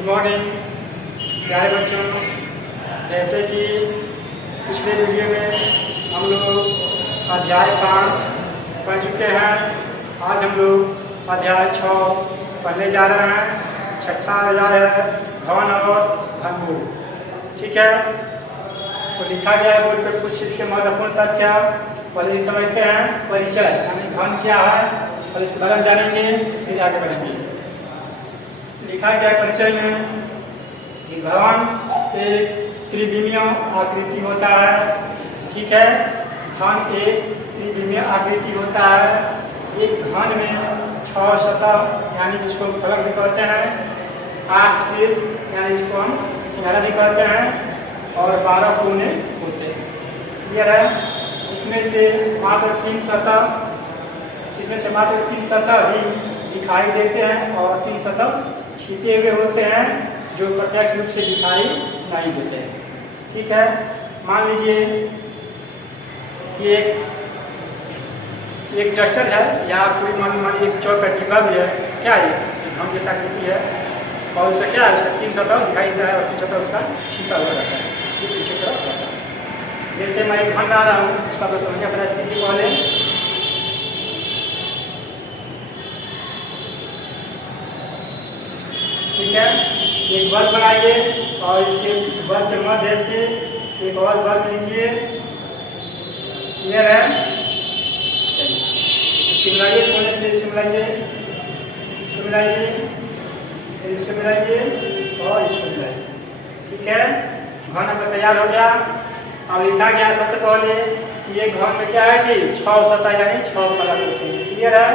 Good morning प्यारे बच्चों। जैसे कि पिछले वीडियो में हम लोग अध्याय 5 पढ़ चुके हैं। आज हम लोग अध्याय 6 पढ़ने जा रहे हैं। छठा अध्याय है घन और घनमूल। ठीक है, तो लिखा गया है बोर्ड पे कुछ इसके महत्वपूर्ण तथ्य पहले समझते हैं। परिचय यानी घन क्या है और इसके बारे में जानेंगे, फिर आगे बढ़ेंगे। लिखा गया परिचय में कि घन एक त्रिविमीय आकृति होता है। ठीक है, घन एक त्रिविमीय आकृति होता है। एक घन में 6 सतह यानी जिसको फलक भी कहते हैं, 8 शीर्ष यानी जिसको हम किनारा भी कहते हैं, और 12 कोने होते हैं। क्लियर है? इसमें से मात्र 3 सतह ही दिखाई देते हैं और 3 सतह छिपे हुए होते हैं जो प्रत्यक्ष रूप से दिखाई नहीं देते हैं। ठीक है, मान लीजिए कि एक डस्टर है या कोई मान एक चौक का डिब्बा भी है। क्या है? हम जैसा आकृति है और उसका क्या है, उसका 3 सतह दिखाई देता है और 3 सतह उसका छिपा हुआ रहता है, ये पीछे तरफ रहता है। जैसे मैं एक घन ला रहा हूँ, इसका तो समझिए अपना स्थिति पहले। ठीक है, एक वर्ग बनाइए और इसके इस वर्ग के मध्य से एक और वर्ग लीजिए। क्लियर है? इसको मिलाइए, कोने से इसको मिलाइए, इसको मिलाइए, इसको मिलाइए और इसको मिलाइए। ठीक है, घन आपका तैयार हो गया। अब लिखा गया सबसे पहले ये घन में क्या है कि 6 सतह यानी 6 फलक होते हैं। क्लियर है?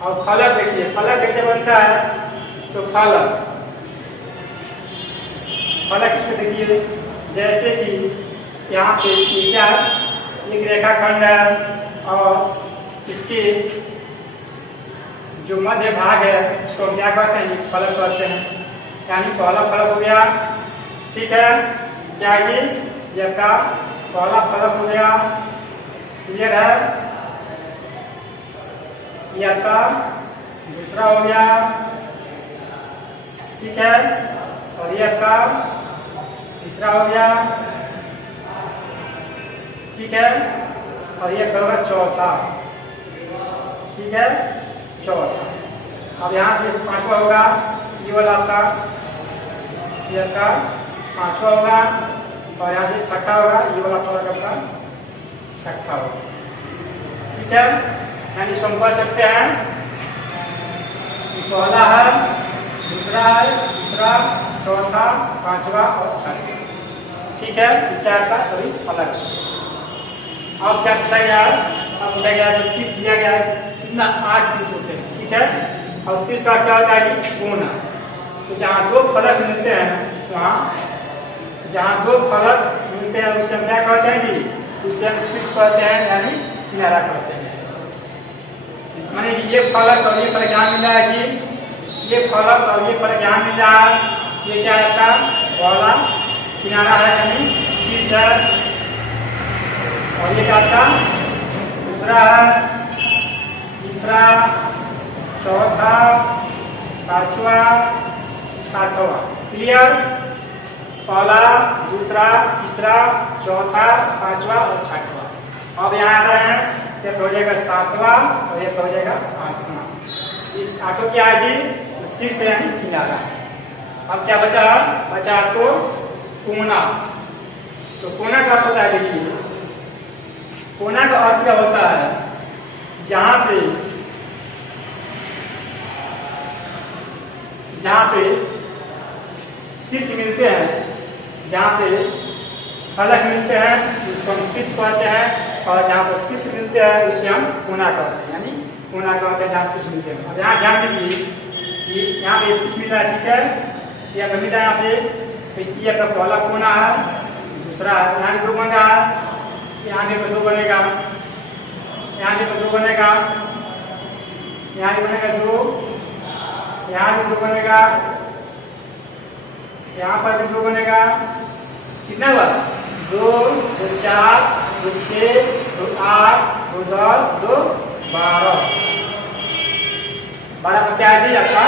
और फलक देखिए, फलक कैसे बनता है? तो फलक इसको देखिए, जैसे कि यहाँ पे क्या एक रेखाखंड है और इसके जो मध्य भाग है इसको क्या कहते हैं, फलक कहते हैं। यानी पहला फलक हो गया। ठीक है, क्या ये का पहला फलक हो गया। क्लियर है? यह का दूसरा हो गया। ठीक है, और यह का तीसरा हो गया। ठीक है, और यह का होगा चौथा। ठीक है, चौथा। अब यहाँ से 5वां होगा, ये वाला आपका यह का 5वां होगा, और यहाँ से 6ठा होगा, ये वाला फलक आपका 6ठा होगा। ठीक है, यानी इसको हम पढ़ सकते हैं कि पहला है, दूसरा है, तीसरा, चौथा, 5वां और 6वां। ठीक है, 4 का सभी फलक। अब क्या पूछा गया? अब पूछा गया जो शीर्ष दिया गया है कितना, 8 शीर्ष होते हैं। ठीक है, और शीर्ष का क्या होता है कि कोना। तो जहाँ 2 फलक मिलते हैं, वहाँ जहाँ 2 फलक मिलते हैं उससे हम क्या कहते हैं जी, उससे हम शीर्ष कहते हैं यानी किनारा कहते हैं। माने ये फलक और ये फलक यहाँ मिला है जी, ये फलक और ये फलक यहाँ मिला है। ये क्या है? पहला किनारा है यानी शीर्ष है, और ये क्या था? दूसरा है, तीसरा, चौथा, 5वां, 6वां। क्लियर? पहला, दूसरा, तीसरा, चौथा, 5वां और 6वां। अब यहाँ आ रहे हैं, ये हो जाएगा 7वां और ये हो जाएगा 8वां। इस 8वां क्या है जी? शीर्ष यानी किनारा। अब क्या बचा? बचा आपको कोना। तो कोना का होता है, देखिए कोना का अर्थ क्या होता है? जहाँ पे शीर्ष मिलते हैं, जहाँ पे फलक मिलते हैं उसको हम शीर्ष कहते हैं, और जहाँ पर शीर्ष मिलते हैं उसे हम कोना कहते हैं। यानी कोना कहते हैं जहाँ शीर्ष मिलते हैं। अब यहाँ ध्यान दीजिए, ये यहाँ पे शीर्ष मिला है। ठीक है, यह मिला यहाँ पे, तो ये अपना पहला कोना है, दूसरा है, यहाँ 2 बन रहा है, यहाँ पे 2 बनेगा, यहाँ पे 2 बनेगा, यहाँ भी बनेगा 2, यहाँ भी 2 बनेगा, यहाँ पर भी 2 बनेगा। कितना हुआ? 2, 2, 4, 2, 6, 2, 8, 2, 10, 2, 12। 12 का क्या है? आपका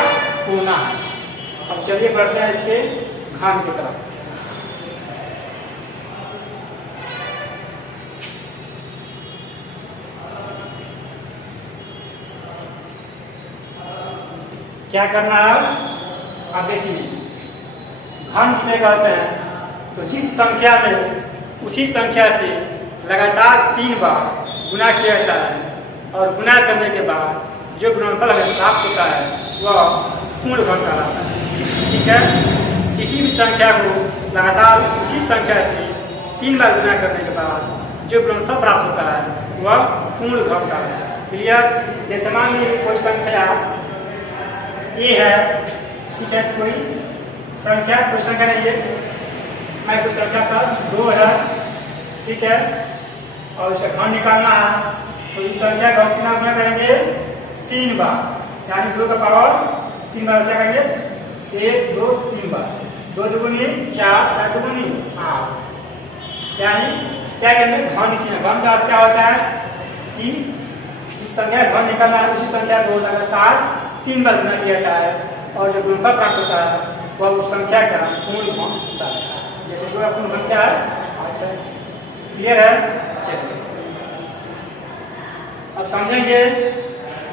कोना। अब चलिए बढ़ते हैं इसके घन की तरफ। क्या करना है अब देखिए, घन किसे कहते हैं, तो जिस संख्या में उसी संख्या से लगातार 3 बार गुना किया जाता है और गुना करने के बाद जो गुणनफल हमें प्राप्त होता है वह पूर्ण घन कहलाता है। ठीक है, किसी भी संख्या को लगातार उसी संख्या से 3 बार गुना करने के बाद जो गुणनफल प्राप्त होता है वह पूर्ण घन कहलाता है। क्लियर? जैसे मान लीजिए कोई संख्या ये है, ठीक है, कोई संख्या नहीं है, मैं कोई संख्या का 2 है, ठीक है, और इसे घन निकालना है तो इस संख्या का कितना गुना करेंगे 3 बार, यानी 2 का पावर 3 बार क्या करेंगे 1 2 3 बार, 2 दूनी 4 4 दूनी 8, यानी क्या करेंगे घन किया। घन का अर्थ क्या होता है कि जिस संख्या घन निकालना है उसी संख्या को लगातार 3 बार गुना किया जाता है और जो गुणनफल प्राप्त होता है वह उस संख्या का पूर्ण घन होता है। जैसे पूरा पूर्ण घन क्या है 8 है। क्लियर है? चलिए अब समझेंगे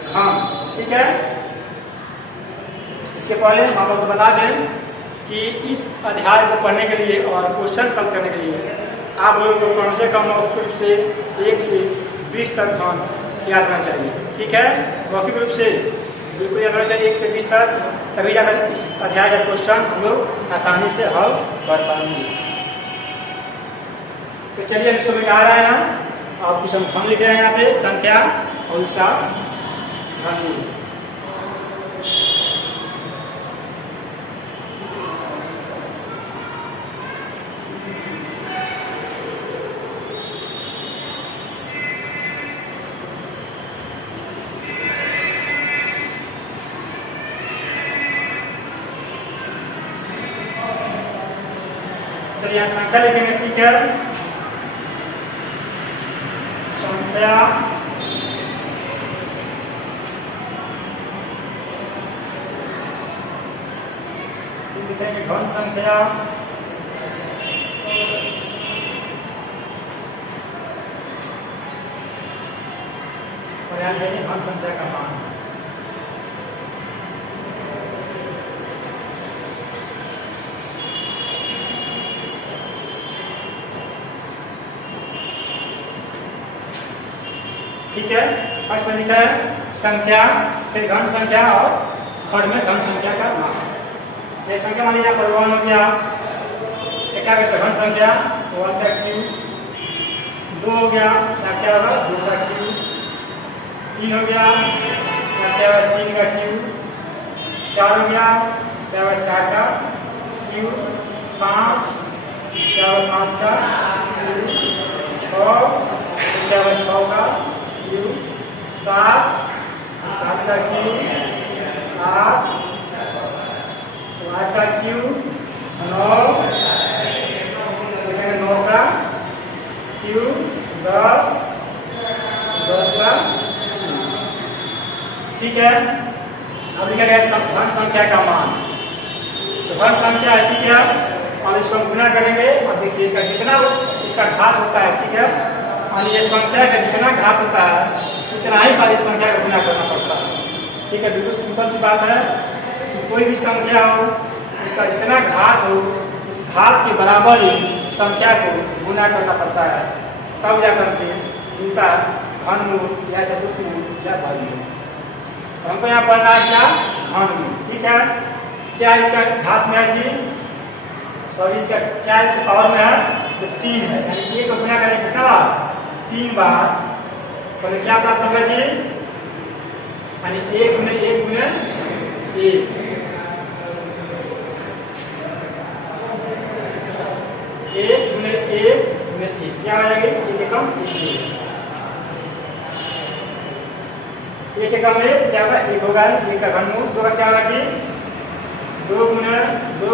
घन। ठीक है, इससे पहले हम लोग बता दें कि इस अध्याय को पढ़ने के लिए और क्वेश्चन सॉल्व करने के लिए आप लोगों को कम से कम मौखिक रूप से 1 से 20 तक घन याद रहना चाहिए। ठीक है, मौखिक रूप से बिल्कुल याद रहना चाहिए 1 से 20 तक, तभी जाकर इस अध्याय का क्वेश्चन हम लोग आसानी से हल कर पाएंगे। तो चलिए हम इसको मिटा रहे हैं और कुछ हम घन लिख रहे हैं यहाँ पे संख्या और इसका घन। चलिए यहाँ संख्या लिखेंगे। ठीक है, संख्या लिखेंगे घन संख्या और यहाँ लिखेंगे घन संख्या का मान। ठीक है, फर्स्ट में लिखा है संख्या, फिर घन संख्या और थर्ड में घन संख्या का मान। ये संख्या मान लीजिए 1 हो गया, क्या घन संख्या 1 का क्यूब, 2 हो गया क्या होगा 2 का क्यूब, 3 हो गया क्या होगा 3 का क्यूब, 4 हो गया क्या होगा 4 का क्यूब, 5 क्या होगा 5 का क्यूब, 6 क्या होगा 6 का क्यूब, 7 का क्यूब, 8 का क्यूब, 9 का क्यूब, 10 का क्यूब। ठीक है, अब लिखा गया घन संख्या का मान। तो घन संख्या है, ठीक है, और इसको गुना करेंगे और देखिए इसका कितना इसका घात होता है। ठीक है, और ये संख्या का जितना घात होता है उतना ही बार इस संख्या का गुना करना पड़ता है। ठीक है, बिल्कुल सिंपल सी बात है कि कोई भी संख्या हो उसका जितना घात हो उस घात के बराबर ही संख्या को गुना करना पड़ता है, तब जाकर के मिलता घनमूल या चतुर्थमूल या वर्गमूल। हमको यहाँ पढ़ना है क्या घनमूल। ठीक है, क्या इसका घात में है जी, सॉरी इसका क्या इसके पावर में है तो 3 है, यानी 1 को गुना करें कितना बार 3 बार, तो क्या प्राप्त होगा जी, यानी 1 गुने 1 गुने 1, 1 गुने 1 गुने 1 क्या हो जाएगी 1 एकम 1 एकम 1 क्या होगा 1 होगा 1 का घनमूल, 2 का क्या होगा जी 2 गुने 2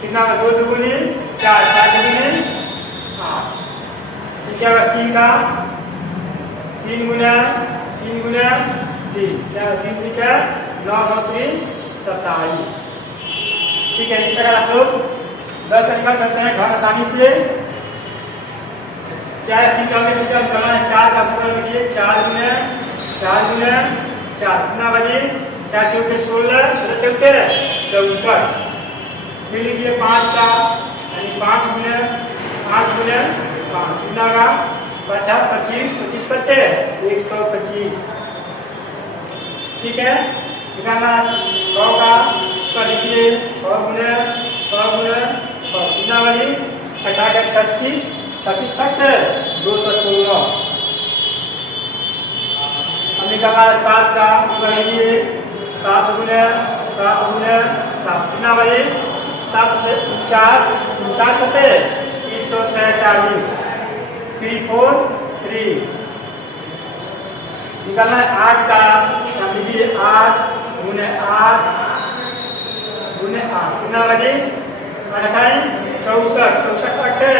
कितना होगा 2 दुगुनी 4, 4 दुगुनी 8, क्या होगा 3 का 3 गुना 3 क्या 3 3 9 9 3 27। ठीक है, इस प्रकार आप लोग 10 निकाल सकते हैं घन आसानी से। क्या है 3 का करना है 4 का सूत्र लिखिए 4 गुना 4 कितना बजे 4 चौके 16 16 चौके 64। फिर लिखिए 5 का यानी 5 गुना 5 कितना होगा 25 25 बच्चे 125। ठीक है, निकालना 100 का तो लिखिए 6 गुना 6 कितना बजे 36 36 36 216। अब निकालना 7 का तो लिखिए 7 गुना 7 कितना बजे 7 49 49 343। 3 4 3 निकालना है 8 का लिखिए 8 गुने 8 कितना बजे 64 64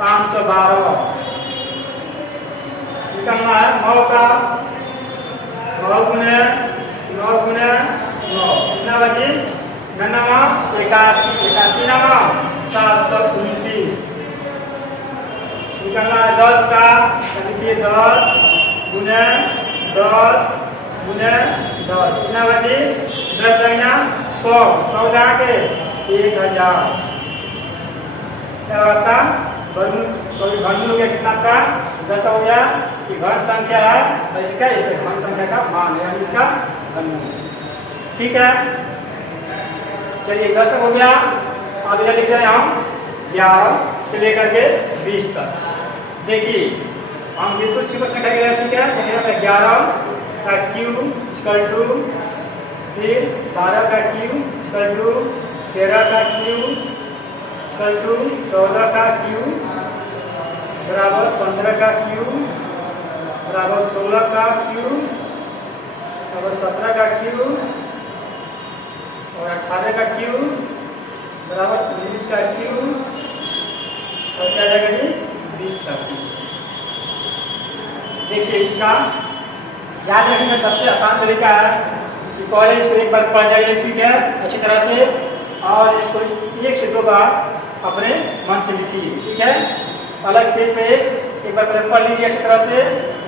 512। निकालना है 9 का 9 गुने 9 कितना बजे 81 729। निकालना है 10 का लिखिए 10 गुना 10 कितना बजे 10 गुना 100 जाके 1000। क्या होता घन हो गया कितना का 10 हो गया कि घन संख्या है और इसका इसे घन संख्या का मान है इसका घन। ठीक है, चलिए 10 तक हो गया। अब इधर लिख रहे हैं हम 11 से लेकर के 20 तक। देखिए हम बिल्कुल सिंपल संख्या के लिए ठीक है 11 का क्यूब इक्वल टू फिर 12 का क्यूब इक्वल टू 13 का क्यूब इक्वल टू 14 का क्यूब बराबर 15 का क्यूब बराबर 16 का क्यूब बराबर 17 का क्यूब और 18 का क्यूब बराबर 19 का क्यूब और क्या जाएगा जी 20 का क्यूब। देखिए इसका याद रखने का सबसे आसान तरीका है कि पहले इसको एक बार पढ़ जाइए ठीक है अच्छी तरह से और इसको 1 से 2 बार अपने मन से लिखिए। ठीक है, अलग पेज पे एक बार पहले पढ़ लीजिए अच्छी तरह से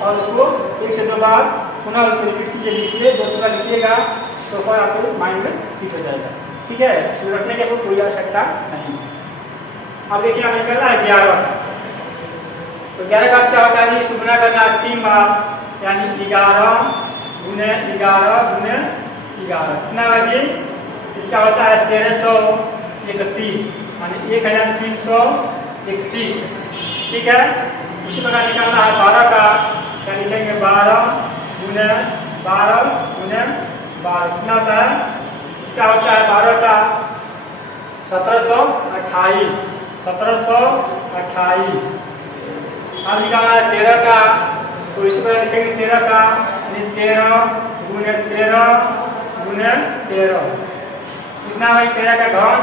और उसको 1 से 2 बार पुनः उसको रिपीट कीजिए लिखिए 2 बार लिखिएगा तो फिर आपको माइंड में फिट हो जाएगा। ठीक है, इसमें रखने की आपको कोई आवश्यकता नहीं। अब देखिए हमें करना है 11 तो 11 का क्या होता है इसको गुना करना है 3 बार यानी 11 गुने 11 कितना बजे इसका होता है 1331 यानी 1331। ठीक है, इसी प्रकार निकालना है 12 का क्या लिखेंगे 12 गुने 12 कितना होता है इसका होता है 12 का 1728 1728। अब निकालना है 13 का तो इसी प्रकार लिखेंगे 13 का यानी 13 गुने 13 कितना भाई 13 का घन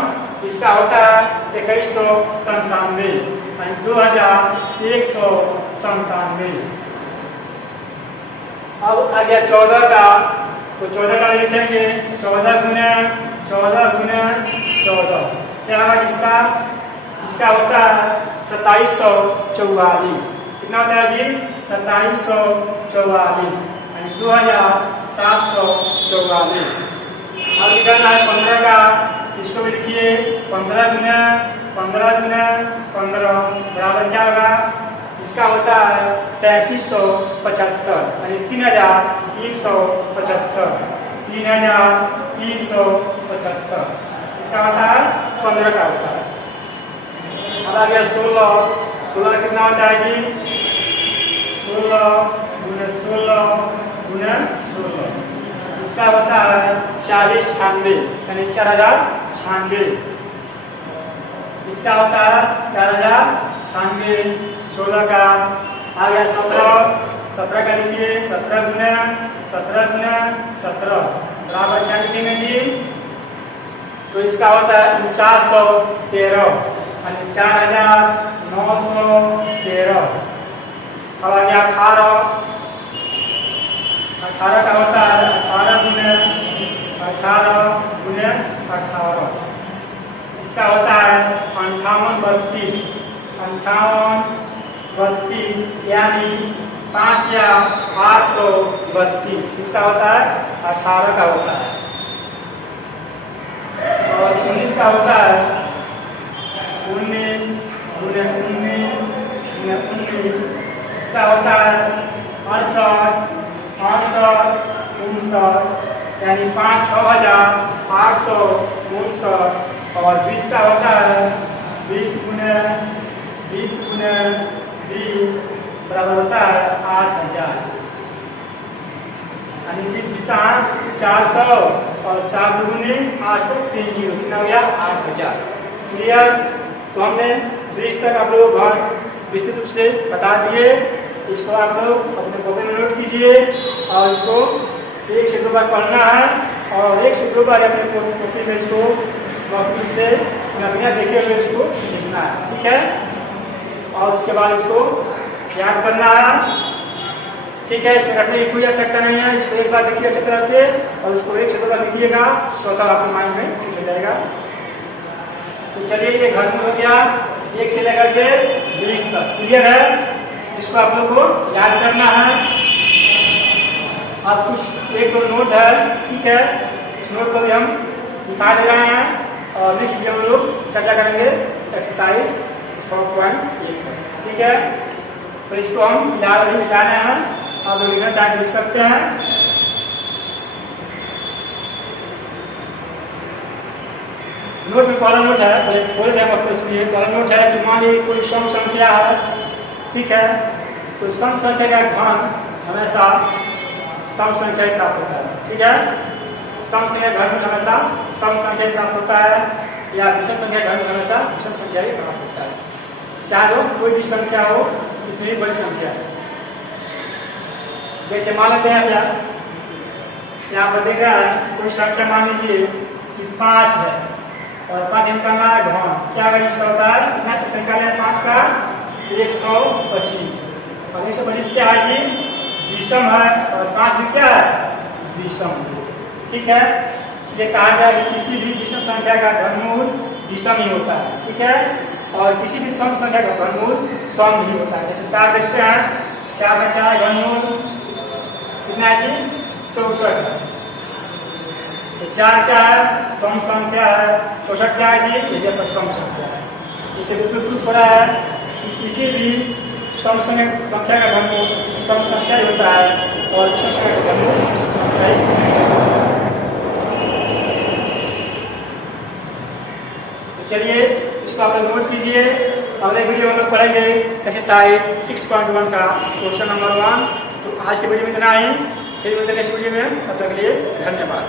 इसका होता है 2197 यानी 2197। अब आ गया 14 का तो 14 का लिखेंगे 14 गुने 14 क्या होगा इसका होता है 2744। कितना होता है जी 2744 यानी 2744। अब निकालना है 15 का इसको भी लिखिए 15 गुना 15 बराबर क्या होगा इसका होता है 3375 यानी 3375 3375 इसका होता है 15 का होता है। अब आ गया 16 कितना होता है जी 16 इसका होता है 4096 यानी 4096। इसका होता है 4096 16 का। आ गया 17 का लिखिए 17 गुना 17 बराबर क्या लिखेंगे जी तो इसका होता है 4913 यानी 4913। अब आ गया 18 का होता है 18 गुना गुने 18, इसका होता है 58 32 यानी 5 या 832, इसका होता है 18 का होता है। और 19 का होता है 19 गुने 19 गुने 19, इसका होता है 68 यानी 5,6859। और 20 का होता है 20 गुने 20 बराबर होता है 8,000, यानी 20 400 और 4 दूनी 830, कितना हो गया 8,000। क्लियर? तो हमने 20 तक आप लोग घर विस्तृत रूप से बता दिए। इसको आप लोग अपने कॉपी में नोट कीजिए और इसको 1 से 2 बार पढ़ना है और 1 से 2 बार अपने कॉपी में इसको रूप से बिना देखे हुए इसको लिखना है। ठीक है? और उसके बाद इसको याद करना है। ठीक है? इसमें रखने की कोई आवश्यकता नहीं है। इसको एक बार देखिए अच्छी तरह से और उसको 1 से 2 बार लिखिएगा, स्वतः आपके माइंड में फिट हो जाएगा। तो चलिए, ये घर में हो गया 1 से लेकर के 20 तक। क्लियर है? जिसको आप लोग को याद करना है। आप कुछ 1-2 नोट है, ठीक है, इस नोट को भी हम दिखा दे रहे हैं और नेक्स्ट वीडियो में लोग चर्चा करेंगे एक्सरसाइज 4.1। ठीक है? तो इसको हम लिखाना है, आप लोग लिखना चाहे लिख सकते हैं। नोट में पहला नोट है, बोल रहे हैं इसमें पहला नोट है कि मान लीजिए कोई सम संख्या है। ठीक है? तो सम संख्या का घन हमेशा सम संख्या प्राप्त होता है। ठीक है? सम संख्या घन हमेशा सम संख्या प्राप्त होता है या विषम संख्या घन हमेशा विषम संख्या ही प्राप्त होता है, चाहे वो कोई भी संख्या हो, कितनी भी बड़ी संख्या है। जैसे मान लेते हैं यहाँ पर देख रहा है कोई संख्या, मान लीजिए कि 5 है और 5 निकालना है घन, क्या अगर इसका होता है कितना संख्या है 5 का 125 और 125 क्या है कि विषम है और 5 भी क्या है विषम। ठीक है? इसलिए कहा गया कि किसी भी विषम संख्या का घनमूल विषम ही होता है। ठीक है? और किसी भी सम संख्या का घनमूल सम ही होता है। जैसे 4 देखते हैं, 4 का क्या है घनमूल कितना है कि 64 है। तो 4 क्या है सम संख्या है, 64 क्या है जी सम संख्या है। इससे बिल्कुल हो रहा है कि किसी भी सम संख्या का घनमूल सम संख्या ही होता है और विषम संख्या का घनमूल विषम संख्या ही। चलिए, इसको आप लोग नोट कीजिए। अगले वीडियो में हम लोग पढ़ेंगे एक्सरसाइज 6.1 का क्वेश्चन नंबर 1। तो आज के वीडियो में इतना ही, फिर मिलते हैं नेक्स्ट वीडियो में। तब तक के लिए धन्यवाद।